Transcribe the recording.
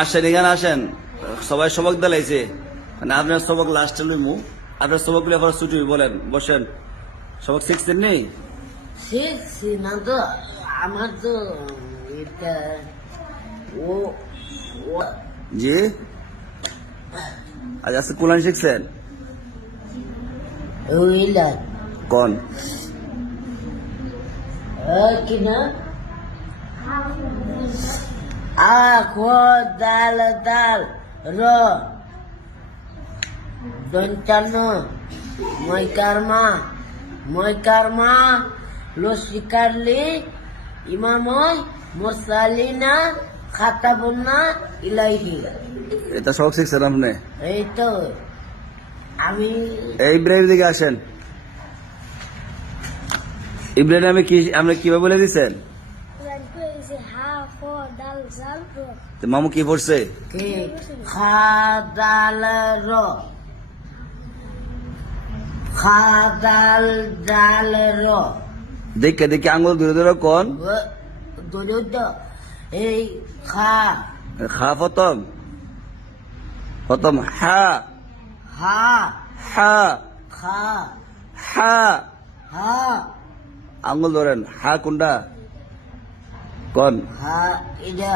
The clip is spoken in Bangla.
আসেন এখানে আসেন। সবাই সবক দিলাইছে। মানে আপনার সবক লাস্টে লইমু। আপনার সবকগুলো আবার ছুটি বলেন বসেন। সবক শিখছেন নেই? শিখছি না তো আমার তো এটা ও জি? আজ আজকে কোরআন শিখছেন? কোন? কি না আ খো দাল দাল র। দন্তান্ন ময়কার মা ময়কার মা লসিকারলি ইমাময় মোরসালিনা খাতাবন্না ইলাইহি। এটা সবক শিখছেন আপনি? এই তো আমি এই ইব্রাহিম দিকে আসেন। ইব্রাহিম আমি কি আপনি কীভাবে বলে দিচ্ছেন কোরআন করেছে হা খ দাল জাল র তো মামু কি পড়ছে? খাদাল র। খাদাল ডাল র। দেখে দেখে আঙুল ধরে ধরে কোন। এই খা। খা প্রথম। প্রথম হা। হা। হা। খা। হা। হা। আঙুল ধরেন। হা কোনটা? কোন হা এটা